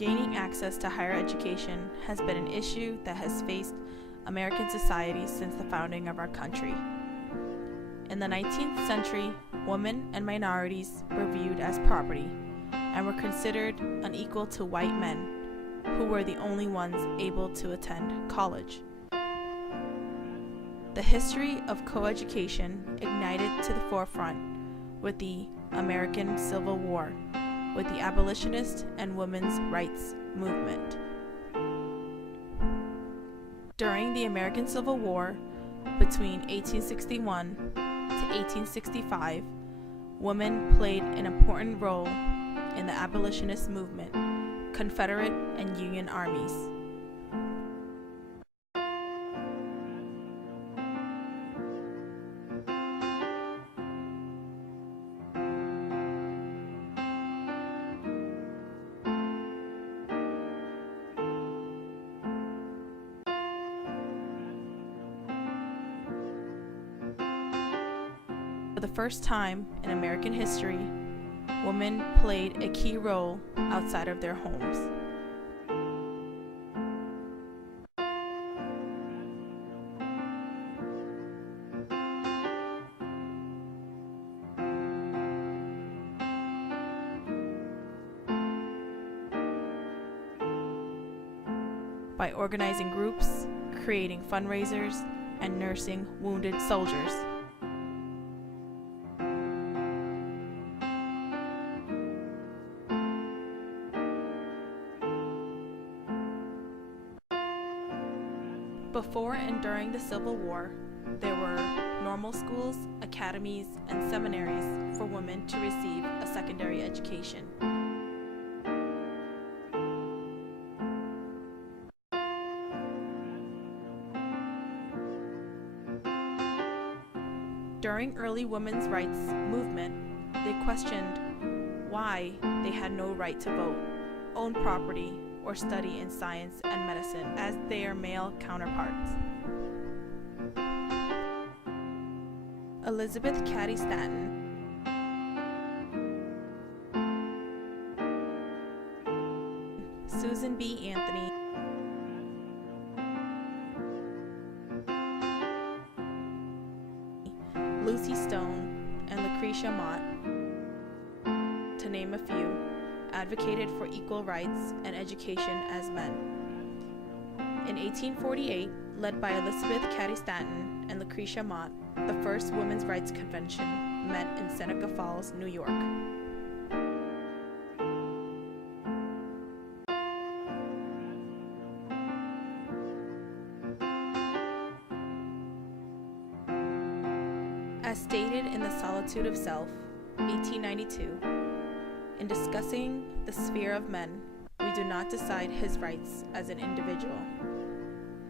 Gaining access to higher education has been an issue that has faced American society since the founding of our country. In the 19th century, women and minorities were viewed as property and were considered unequal to white men, who were the only ones able to attend college. The history of coeducation ignited to the forefront with the American Civil War, with the abolitionist and women's rights movement. During the American Civil War, between 1861 to 1865, women played an important role in the abolitionist movement, Confederate and Union armies. For the first time in American history, women played a key role outside of their homes. By organizing groups, creating fundraisers, and nursing wounded soldiers. Before and during the Civil War, there were normal schools, academies, and seminaries for women to receive a secondary education. During early women's rights movement, they questioned why they had no right to vote, own property, or study in science and medicine as their male counterparts. Elizabeth Cady Stanton, Susan B. Anthony, Lucy Stone, and Lucretia Mott, to name a few, advocated for equal rights and education as men. In 1848, led by Elizabeth Cady Stanton and Lucretia Mott, the first Women's Rights Convention met in Seneca Falls, New York. As stated in The Solitude of Self, 1892, in discussing the sphere of men, we do not decide his rights as an individual,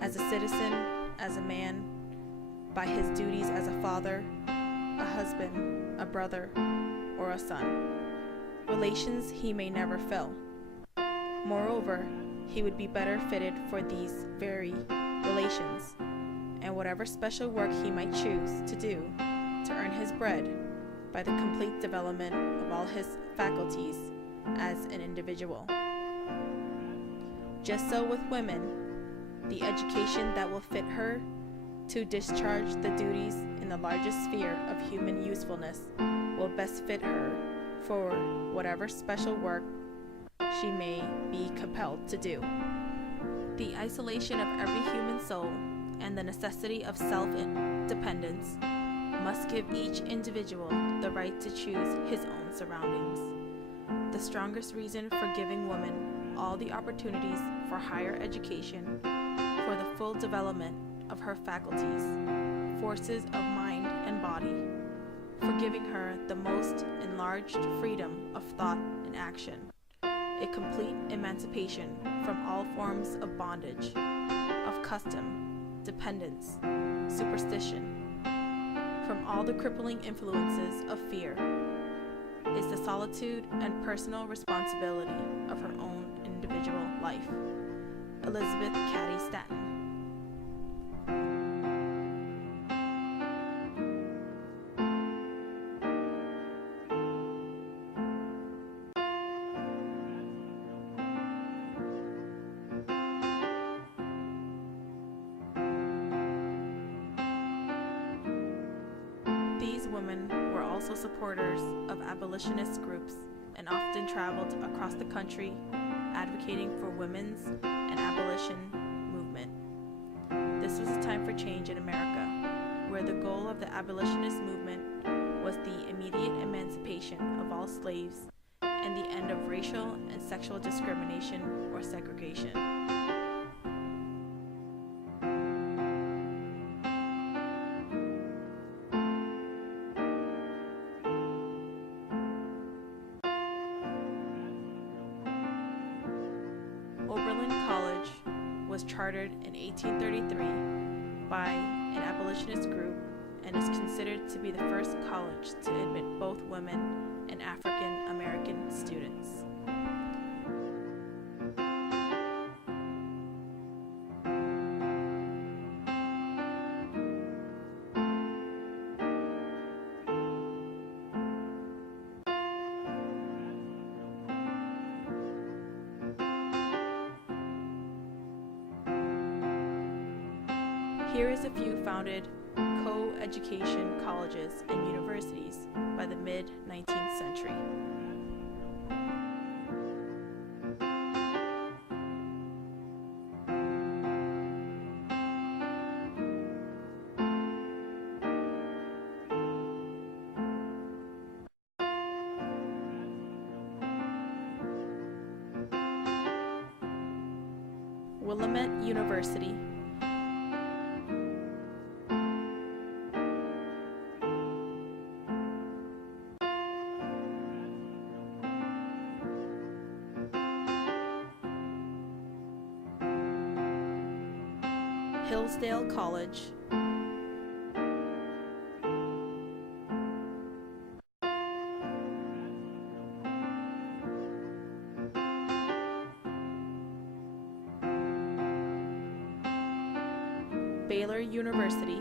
as a citizen, as a man, by his duties as a father, a husband, a brother, or a son, relations he may never fill. Moreover, he would be better fitted for these very relations, and whatever special work he might choose to do to earn his bread, by the complete development of all his faculties as an individual. Just so with women, the education that will fit her to discharge the duties in the largest sphere of human usefulness will best fit her for whatever special work she may be compelled to do. The isolation of every human soul and the necessity of self-dependence must give each individual the right to choose his own surroundings. The strongest reason for giving women all the opportunities for higher education, for the full development of her faculties, forces of mind and body, for giving her the most enlarged freedom of thought and action, a complete emancipation from all forms of bondage, of custom, dependence, superstition, from all the crippling influences of fear, is the solitude and personal responsibility of her own individual life. Elizabeth Cady Stanton. women were also supporters of abolitionist groups and often traveled across the country advocating for women's and abolition movement. This was a time for change in America, where the goal of the abolitionist movement was the immediate emancipation of all slaves and the end of racial and sexual discrimination or segregation. Oberlin College was chartered in 1833 by an abolitionist group and is considered to be the first college to admit both women and African American students. Here is a few founded co-education colleges and universities by the mid-19th century. Willamette University, Hillsdale College, Baylor University,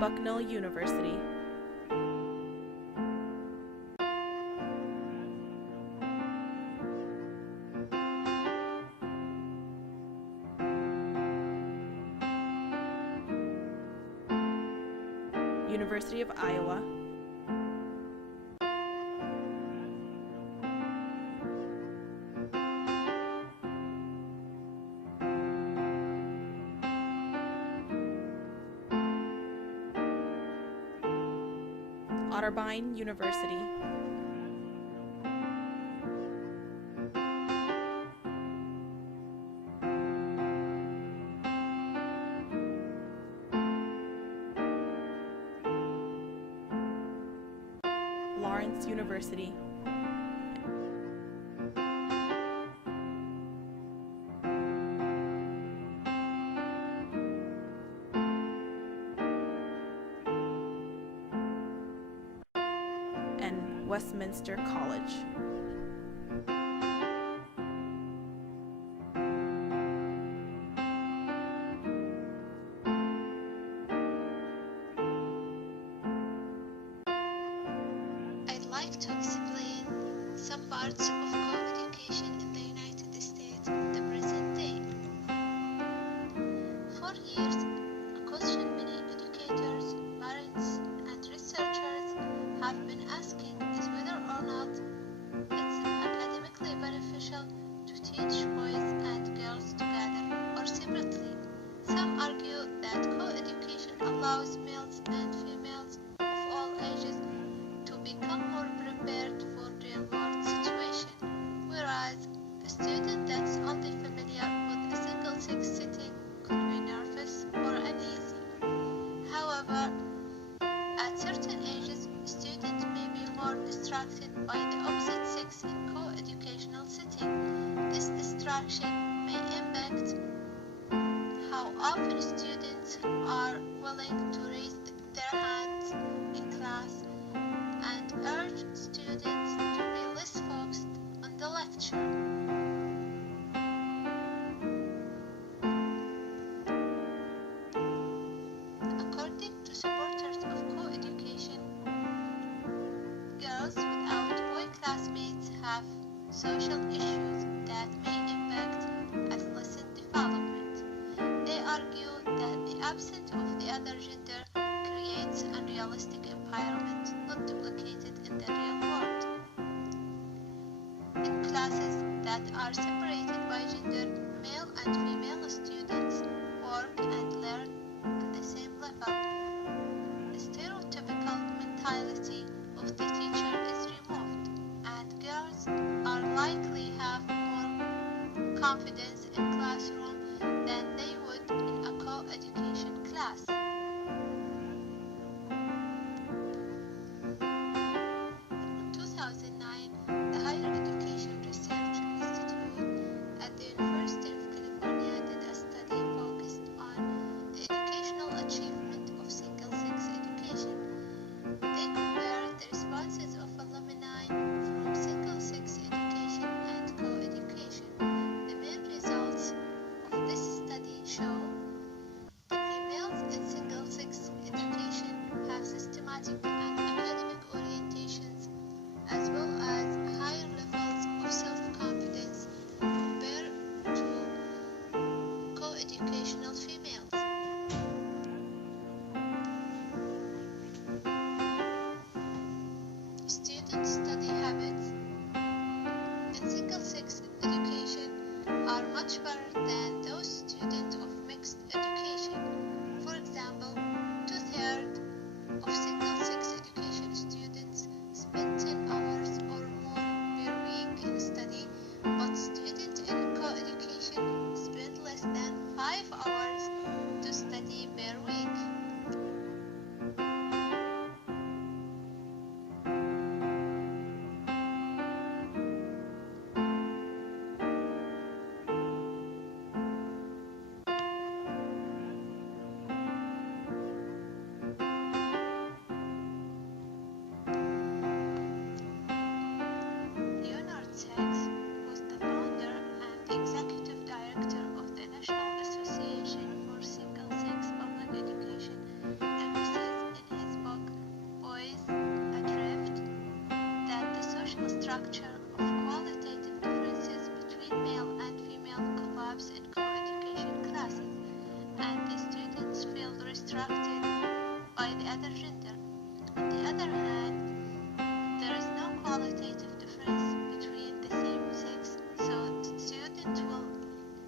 Bucknell University, University of Iowa, Otterbein University, Lawrence University, and Westminster College. I'd like to explain some parts of co-education in the United States in the present day. For years, a question many educators, parents, and researchers have been asking is whether or not it's academically beneficial to teach boys and girls together or separately. Some argue that co-education allows males and females of all ages to become more prepared for real-world situations, whereas a student that's only familiar with a single-sex setting could be nervous or uneasy. However, at certain ages, students may be more distracted by the opposite sex in co-educational setting. This distraction may impact how often students are willing to raise their hands in class and urge students to be less focused on the lecture. According to supporters of co-education, social issues that may impact adolescent development. They argue that the absence of the other gender creates an unrealistic environment not duplicated in the real world. In classes that are separated by gender, male and female students work and learn at the same level. The stereotypical mentality of the teacher is removed, and girls are likely have more confidence in classroom than they would in a co-education class. In 2009, the Higher Education Research Institute at the University of California did a study focused on the educational achievement of single-sex education. They compared the responses of alumni from single-sex education and co-education. The main results of this study show that females in single-sex education have systematic and academic orientations as well as higher levels of self-confidence compared to co-educational females. Student study habits in single-sex education are much better than those students of mixed education. For example, 2/3 of single-sex education students spend 10 hours or more per week in study, but students in co-education spend less than 5 hours to study per week. Leonard Sachs, who's the founder and executive director of the National Association for Single-Sex Public Education, emphasizes in his book Boys Adrift that the social structure of qualitative differences between male and female collapse in co-education classes, and the students feel restricted by the other gender. On the other hand, there is no qualitative difference between the same sex, so students will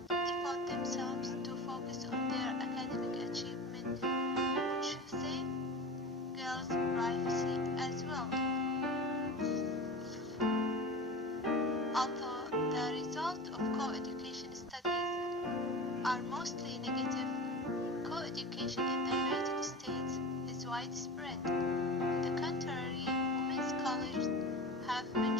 devote themselves to focus on their academic achievement, which save girls' privacy as well. Although the results of co-education studies are mostly negative, co-education in the United States is widespread. On the contrary, women's colleges have many